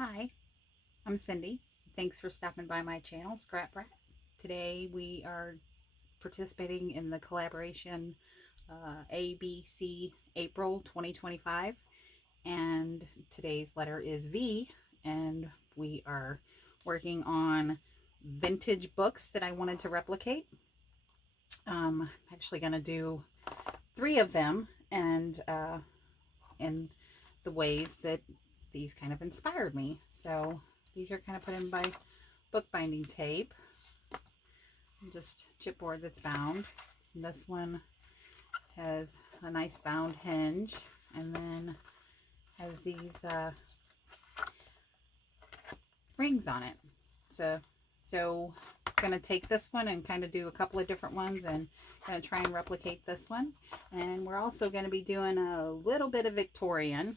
Hi, I'm Cindy. Thanks for stopping by my channel, Scrap Rat. Today we are participating in the collaboration ABC April 2025, and today's letter is V, and we are working on vintage books that I wanted to replicate. I'm actually going to do 3 of them, and in the ways that these kind of inspired me. So these are kind of put in by bookbinding tape, just chipboard that's bound. And this one has a nice bound hinge, and then has these rings on it. So I'm going to take this one and kind of do a couple of different ones, and going to try and replicate this one. And we're also going to be doing a little bit of Victorian.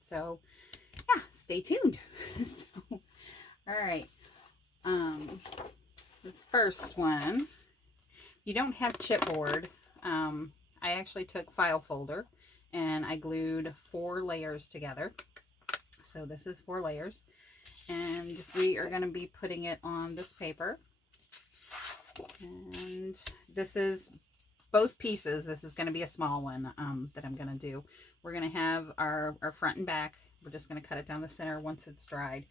So yeah, stay tuned. So, all right. This first one, you don't have chipboard. I actually took file folder and I glued 4 layers together. So this is 4 layers, and we are going to be putting it on this paper. And this is both pieces. This is going to be a small one that I'm going to do. We're going to have our front and back. We're just going to cut it down the center once it's dried.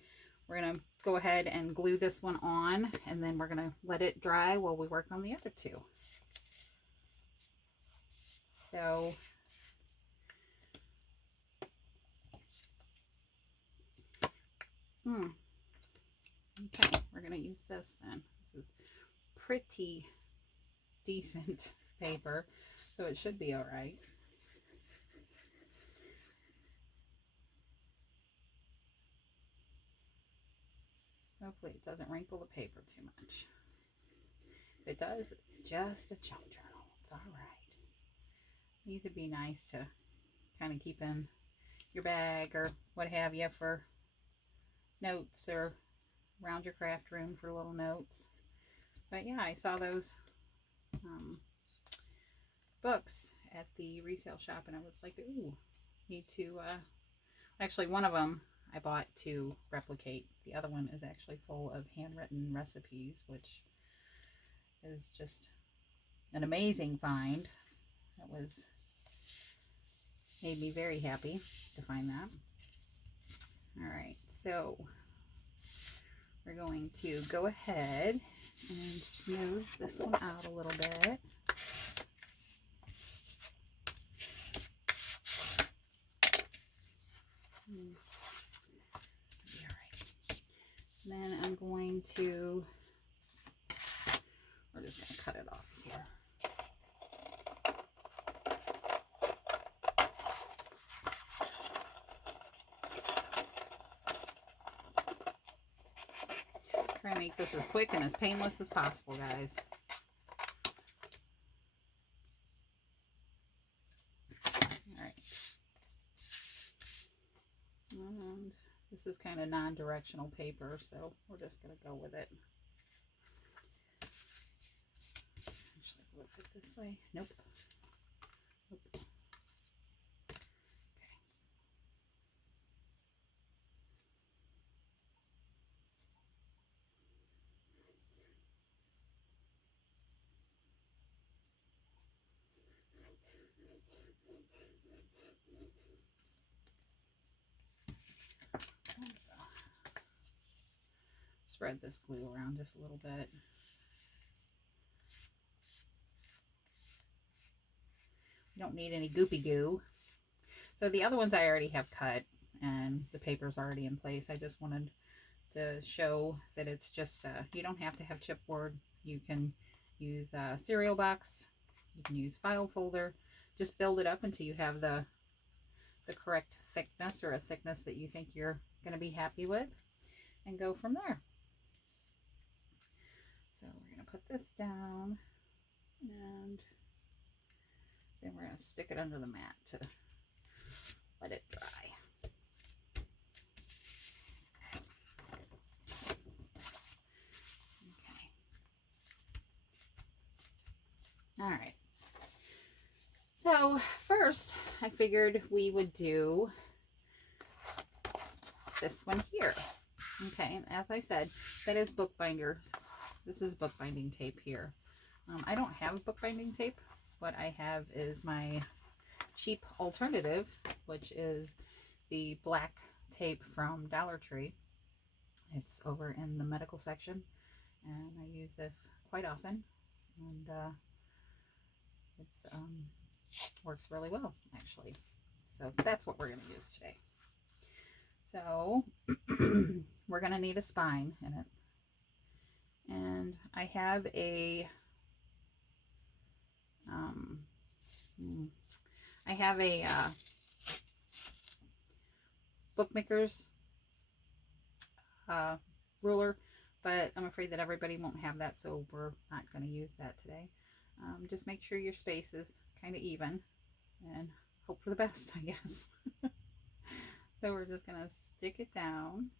We're going to go ahead and glue this one on, and then we're going to let it dry while we work on the other 2. So okay, we're going to use this then. This is pretty decent paper, so it should be all right. Hopefully it doesn't wrinkle the paper too much. If it does, it's just a junk journal. It's all right. These would be nice to kind of keep in your bag or what have you for notes, or around your craft room for little notes. But yeah, I saw those books at the resale shop, and I was like, ooh, need to actually, one of them I bought to replicate. The other one is actually full of handwritten recipes, which is just an amazing find. That was made me very happy to find that. All right, so we're going to go ahead and smooth this one out a little bit. Then I'm going to, we're just going to cut it off here. Try to make this as quick and as painless as possible, guys. All right. And this is kind of non-directional paper, so we're just going to go with it. Actually, will it fit this way? Nope. Nope. Okay. Spread this glue around just a little bit. You don't need any goopy goo. So the other ones I already have cut, and the paper's already in place. I just wanted to show that it's just, you don't have to have chipboard. You can use a cereal box. You can use file folder. Just build it up until you have the correct thickness, or a thickness that you think you're going to be happy with, and go from there. So we're going to put this down, and then we're going to stick it under the mat to let it dry. Okay. All right. So first, I figured we would do this one here. Okay, and as I said, that is bookbinders. This is bookbinding tape here. I don't have bookbinding tape. What I have is my cheap alternative, which is the black tape from Dollar Tree. It's over in the medical section, and I use this quite often, and it's works really well, actually. So that's what we're going to use today. So we're going to need a spine in it, and I have a bookmaker's ruler, but I'm afraid that everybody won't have that, so we're not going to use that today. Just make sure your space is kind of even and hope for the best, I guess. So we're just going to stick it down.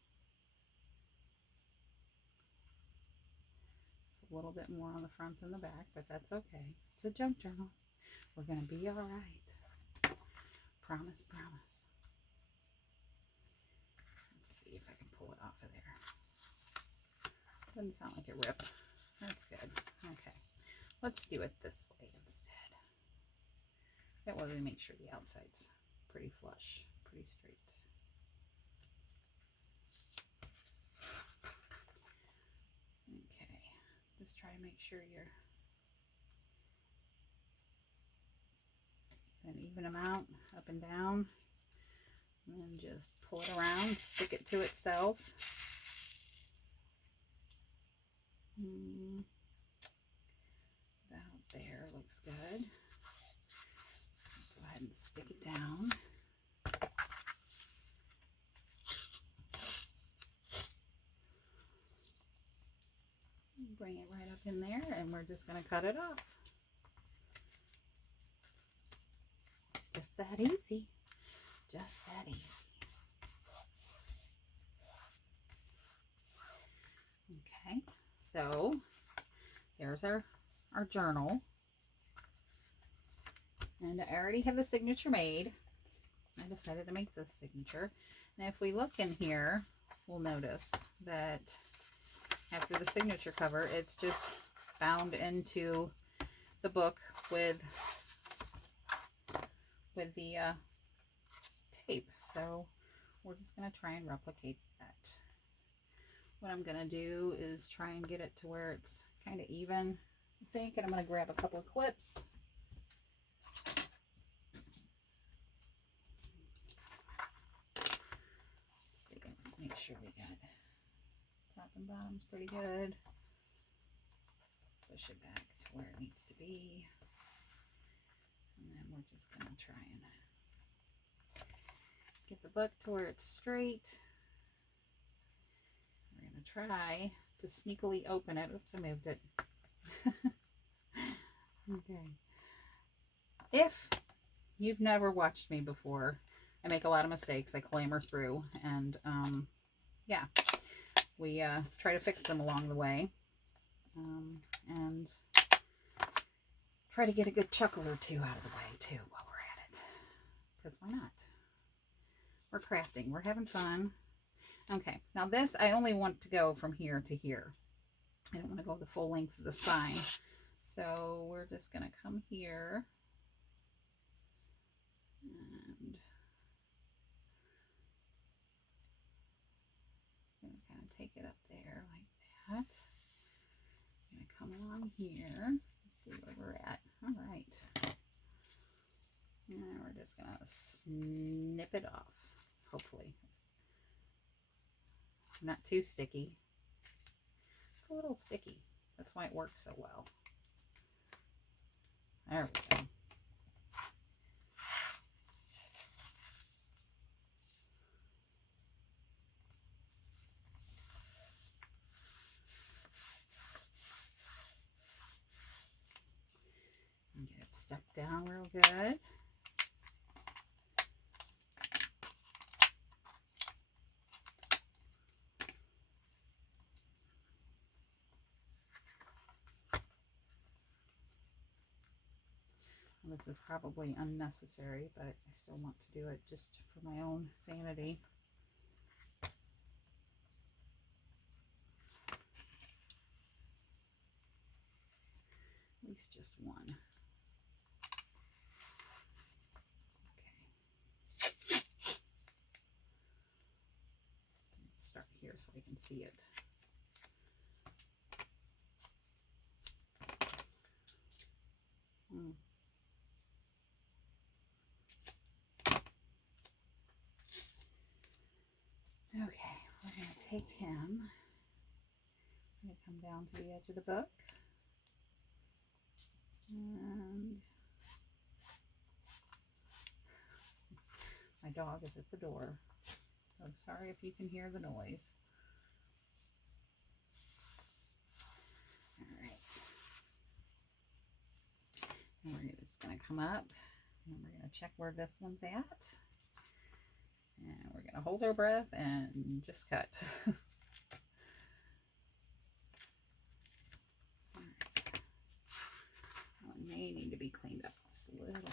It's a little bit more on the front than the back, but that's okay. It's a junk journal. We're going to be all right. Promise, promise. Let's see if I can pull it off of there. Doesn't sound like it ripped. That's good. Okay. Let's do it this way instead. That way we make sure the outside's pretty flush, pretty straight. Okay. Just try to make sure you're an even amount up and down. And then just pull it around, stick it to itself. About there looks good. So go ahead and stick it down. Bring it right up in there, and we're just going to cut it off. Just that easy. Just that easy. Okay, so there's our journal. And I already have the signature made. I decided to make this signature. And if we look in here, we'll notice that after the signature cover, it's just bound into the book with the tape. So we're just going to try and replicate that. What I'm going to do is try and get it to where it's kind of even, I think, and I'm going to grab a couple of clips. Let's see, let's make sure we got top and bottom's pretty good. Push it back to where it needs to be. And then we're just going to try and get the book to where it's straight. We're going to try to sneakily open it. Oops, I moved it. Okay. If you've never watched me before, I make a lot of mistakes. I clamber through, and yeah, we try to fix them along the way, and try to get a good chuckle or two out of the way too while we're at it, because why not? We're crafting, we're having fun. Okay, now this, I only want to go from here to here. I don't want to go the full length of the spine. So we're just going to come here and kind of take it up there like that. I'm going to come along here and see where we're at. All right. And we're just going to snip it off, hopefully. Not too sticky. It's a little sticky. That's why it works so well. There we go. And get it stuck down real good. This is probably unnecessary, but I still want to do it just for my own sanity. least just one. Okay. Let's start here so we can see it. Okay, we're going to take him. I'm going to come down to the edge of the book. And my dog is at the door, so I'm sorry if you can hear the noise. All right. And we're just going to come up and we're going to check where this one's at. And we're going to hold our breath and just cut. All right. Well, it may need to be cleaned up just a little bit.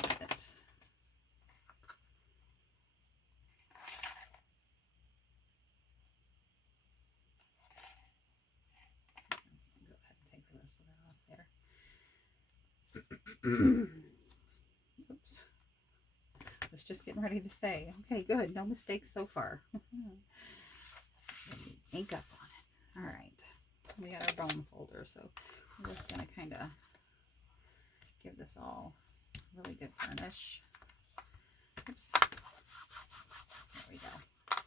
Go ahead and take the rest of that off there. Oops. I was just getting ready to say, okay, good, no mistakes so far. Ink up on it. All right, we got our bone folder, so we're just going to kind of give this all a really good varnish. Oops. There we go.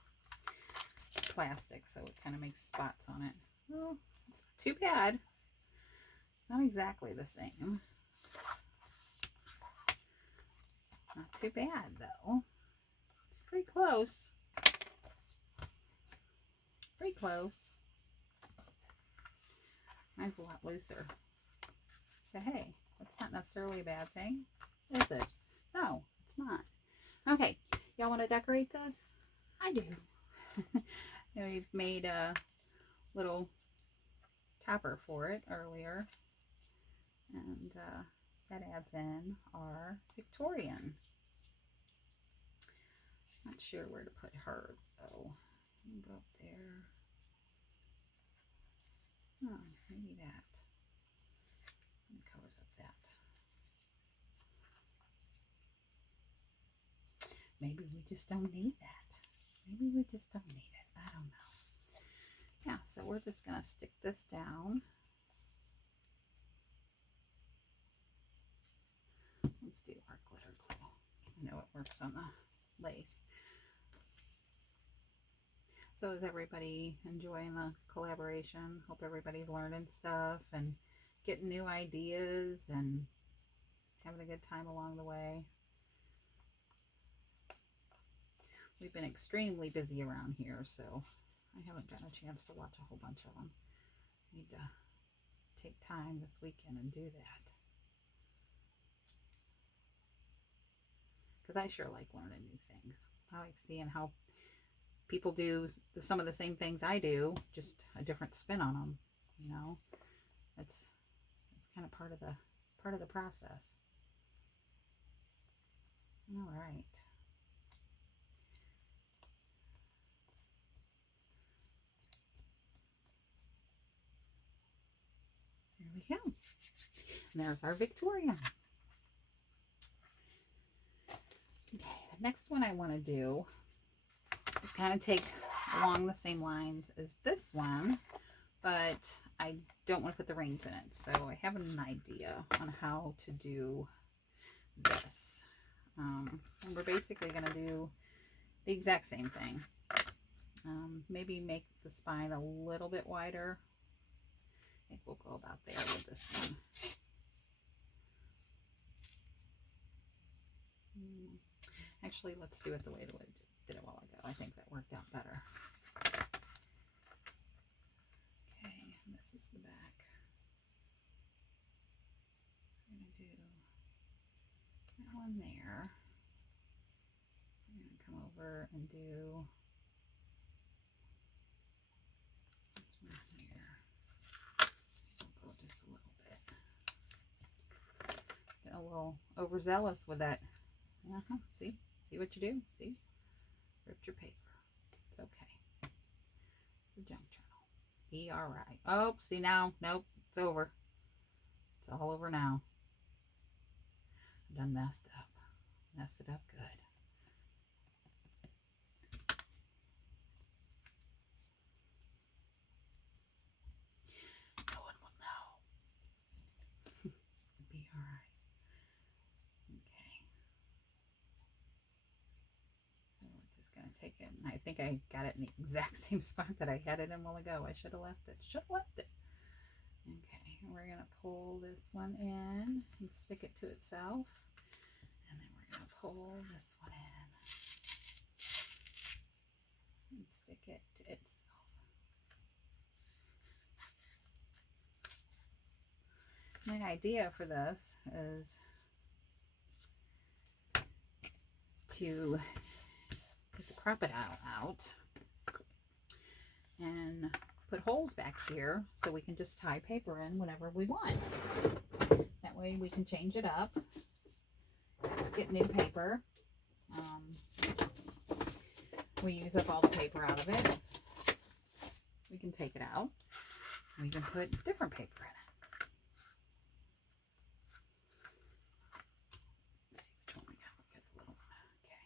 It's plastic, so it kind of makes spots on it. Well, it's not too bad. It's not exactly the same. Not too bad, though. It's pretty close. Pretty close. Mine's a lot looser. But hey, that's not necessarily a bad thing, is it? No, it's not. Okay, y'all want to decorate this? I do. We've made a little topper for it earlier. And that adds in our Victorian. Not sure where to put her though. Go up there. Oh, maybe that. It covers up that. Maybe we just don't need that. Maybe we just don't need it. I don't know. Yeah, so we're just gonna stick this down. Let's do our glitter glue. I know it works on the lace. So is everybody enjoying the collaboration? Hope everybody's learning stuff and getting new ideas and having a good time along the way. We've been extremely busy around here, so I haven't gotten a chance to watch a whole bunch of them. Need to take time this weekend and do that. Because I sure like learning new things. I like seeing how people do some of the same things I do, just a different spin on them. You know, it's kind of part of the process. All right. There we go. And there's our Victorian. Okay, the next one I want to do is kind of take along the same lines as this one, but I don't want to put the rings in it. So I have an idea on how to do this. And we're basically going to do the exact same thing. Maybe make the spine a little bit wider. I think we'll go about there with this one. Actually, let's do it the way that we did it a while ago. I think that worked out better. Okay, and this is the back. I'm going to do that one there. I'm going to come over and do this one here. We'll go just a little bit. Get a little overzealous with that. See? See what you do? See? Ripped your paper. It's okay. It's a junk journal. Be alright. Oh, see now? Nope. It's over. It's all over now. I done messed up. Messed it up good. No one will know. It'll be all right. Okay. So we're just going to take it. And I think I got it in the exact same spot that I had it in a while ago. I should have left it. Should have left it. Okay. We're going to pull this one in and stick it to itself. And then we're going to pull this one in and stick it to itself. My idea for this is to get the crocodile out and put holes back here so we can just tie paper in whenever we want. That way we can change it up, get new paper. We use up all the paper out of it. We can take it out. We can put different paper in it. Let's see which one we got. We got the little one. Okay.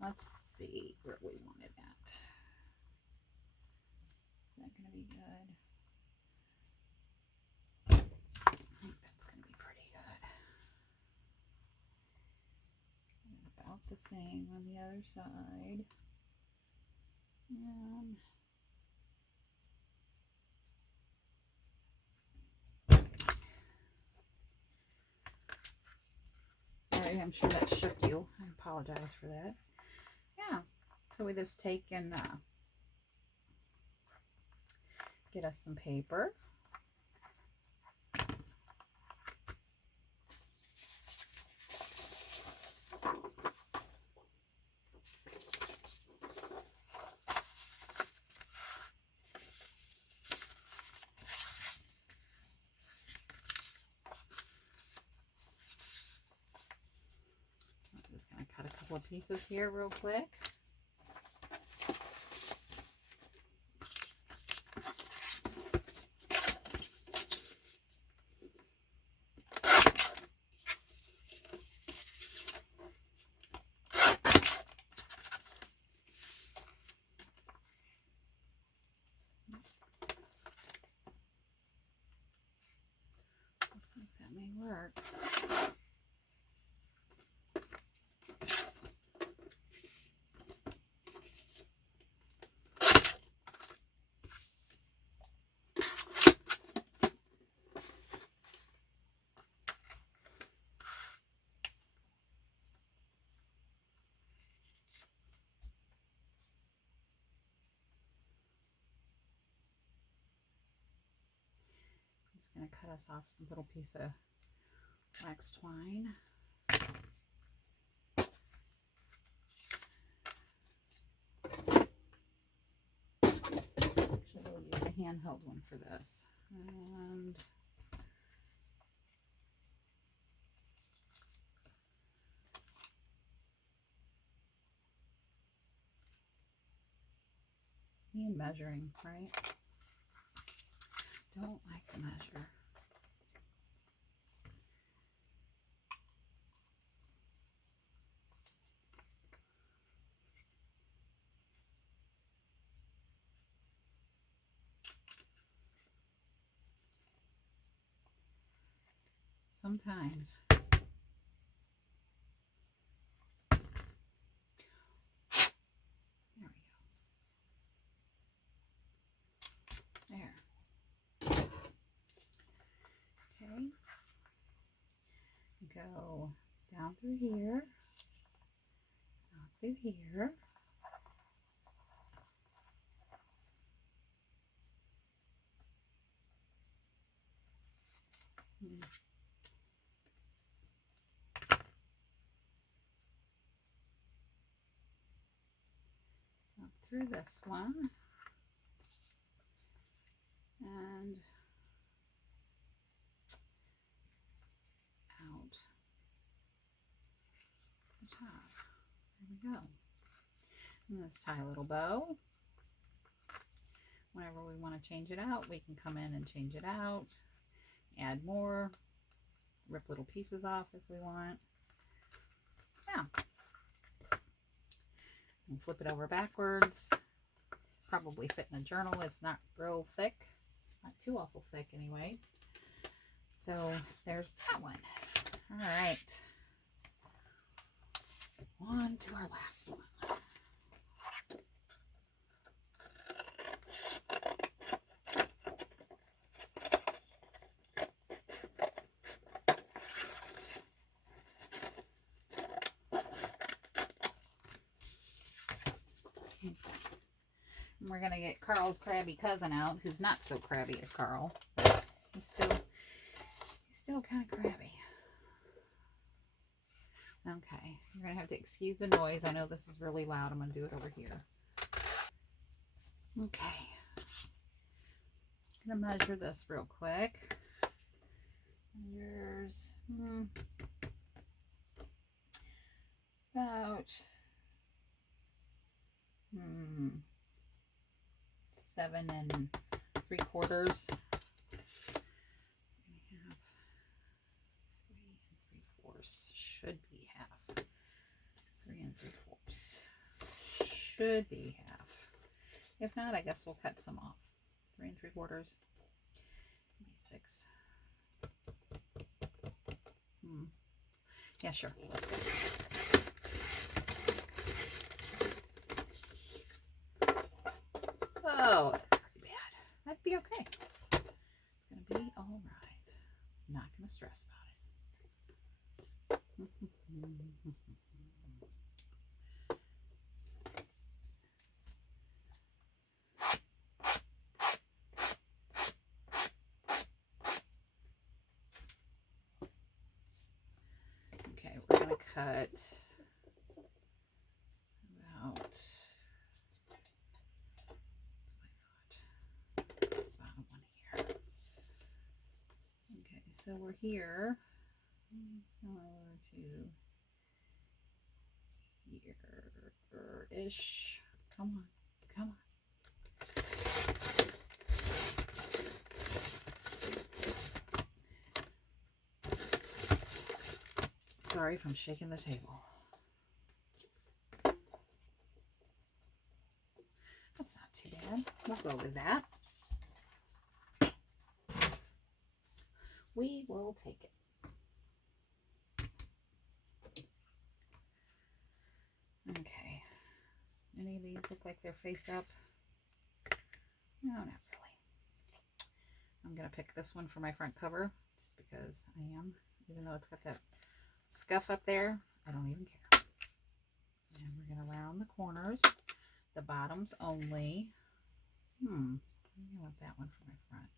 Let's see where we want it at. Is that going to be good? I think that's going to be pretty good. And about the same on the other side. Sorry, I'm sure that shook you. I apologize for that. Yeah, so we just take and get us some paper. Just going to cut a couple of pieces here real quick. Looks like that may work. Just going to cut us off some little piece of wax twine. Actually, we'll use a handheld one for this. And measuring, right? Don't like to measure. Sometimes. There we go. There. Okay. Go down through here, out through here. Up through this one and out the top. There we go. And let's tie a little bow. Whenever we want to change it out, we can come in and change it out, add more, rip little pieces off if we want. Yeah. And flip it over backwards. Probably fit in a journal. It's not real thick. Not too awful thick anyways. So there's that one. All right. On to our last one. And we're going to get Carl's crabby cousin out, who's not so crabby as Carl. He's still kind of crabby. Okay, you're going to have to excuse the noise. I know this is really loud. I'm going to do it over here. Okay. I'm going to measure this real quick. Measures about 7 3/4. Should be half. 3 3/4 should be half. If not, I guess we'll cut some off. 3 3/4. Maybe 6. Yeah, sure. Oh, that's pretty bad. That'd be okay. It's gonna be all right. Not gonna stress about it. Okay, we're gonna cut about, this bottom one here. Okay, so we're here to here-ish. Come on, come on. Sorry if I'm shaking the table. That's not too bad. We'll go with that. We will take it. Okay. Any of these look like they're face up? No, not really. I'm going to pick this one for my front cover just because I am. Even though it's got that scuff up there, I don't even care. And we're going to round the corners, the bottoms only. I want that one for my front.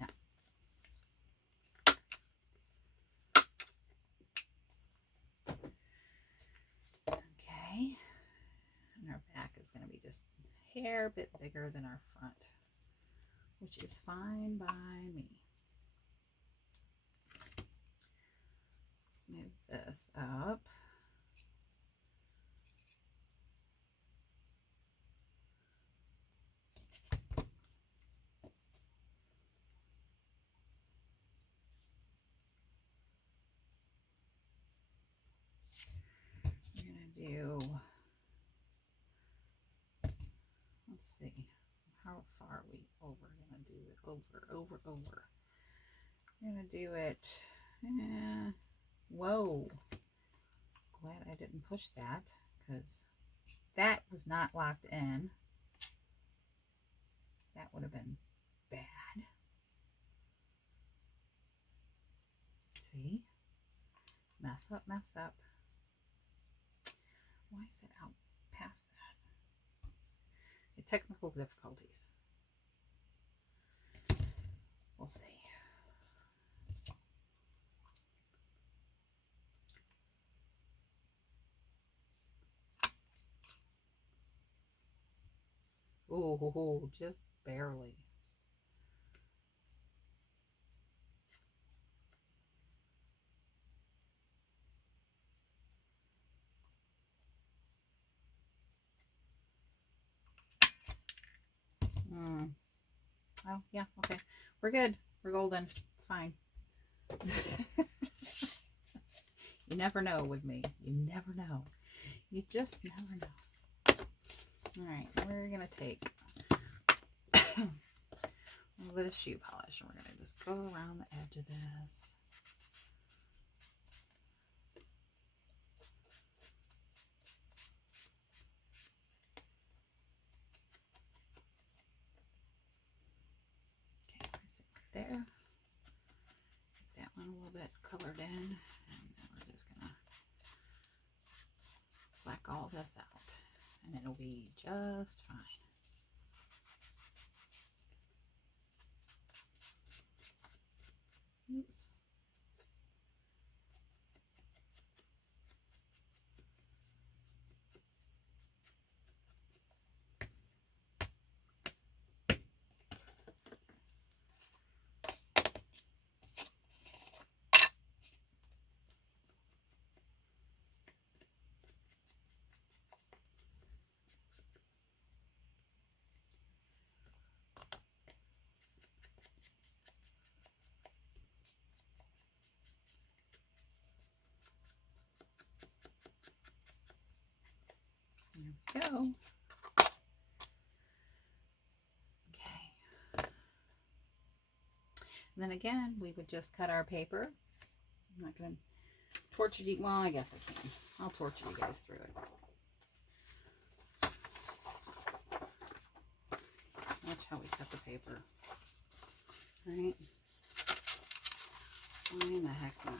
No. Okay. And our back is going to be just a hair bit bigger than our front, which is fine by me. Let's move this up. We're going to do, let's see, how far are we over? We're going to do it over. We're going to do it, whoa, glad I didn't push that because that was not locked in. That would have been bad. See? Mess up. Why is it out past that? The technical difficulties. We'll see. Oh, just barely. Oh, yeah, okay. We're good. We're golden. It's fine. You never know with me. You never know. You just never know. All right, we're going to take a little bit of shoe polish, and we're going to just go around the edge of this. Okay, press it right there. Get that one a little bit colored in, and then we're just going to black all this out, and it'll be just fine. Oops. There we go. Okay. And then again, we would just cut our paper. I'm not going to torture you. Well, I guess I can. I'll torture you guys through it. Watch how we cut the paper. All right. Why in the heck not?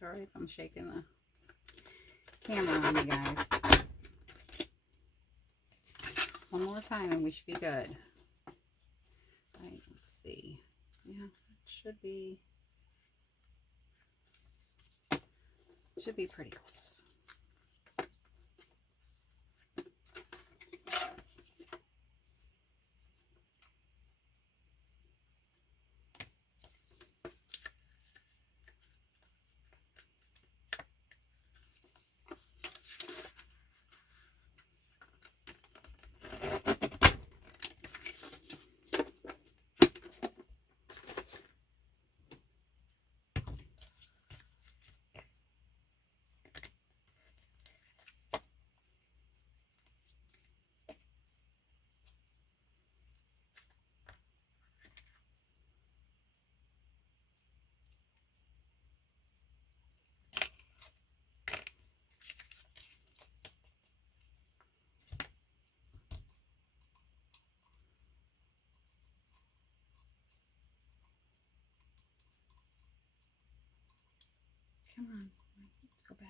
Sorry if I'm shaking the camera on you guys. One more time and we should be good. All right, let's see. Yeah, it should be pretty close. Come on, go back.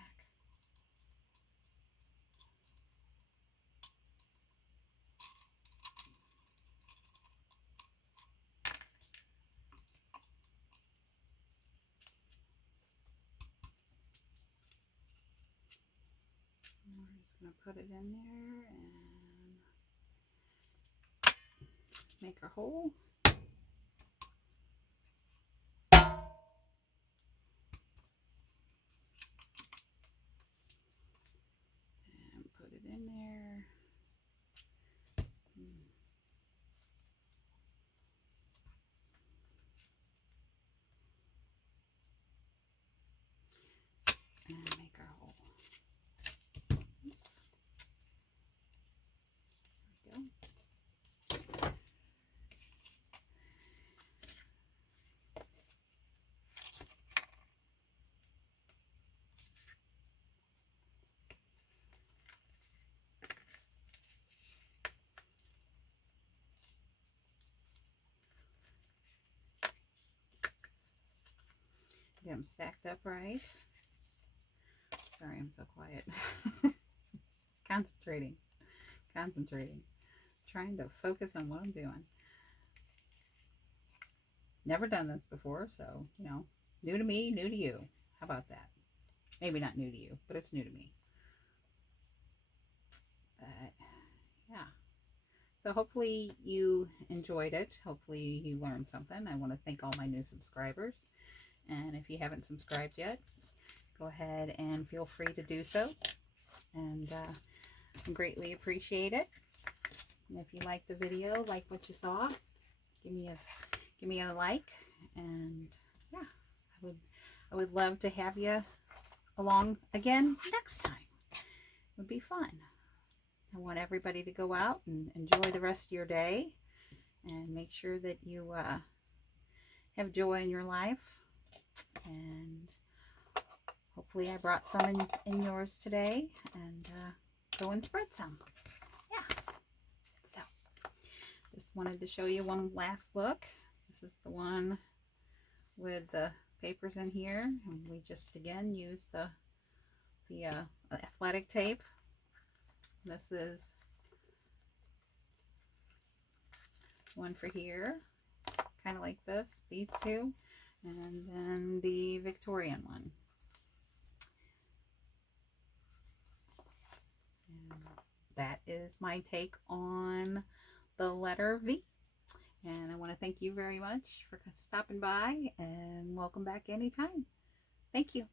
We're just going to put it in there and make our hole. And put it in there. And make our hole. Oops. There we go. get them stacked up right. Sorry, I'm so quiet. Concentrating. Trying to focus on what I'm doing. Never done this before, so, you know, new to me, new to you. How about that? Maybe not new to you, but it's new to me. But, yeah. So hopefully you enjoyed it. Hopefully you learned something. I want to thank all my new subscribers. And if you haven't subscribed yet, go ahead and feel free to do so. And I greatly appreciate it. And if you like the video, like what you saw, give me a like. And yeah, I would love to have you along again next time. It would be fun. I want everybody to go out and enjoy the rest of your day, and make sure that you have joy in your life. And hopefully I brought some in yours today, and go and spread some. Yeah. So just wanted to show you one last look. This is the one with the papers in here, and we just again use the athletic tape. This is one for here, kind of like this, these two, and then the Victorian one. And that is my take on the letter V. And I want to thank you very much for stopping by, and welcome back anytime. Thank you.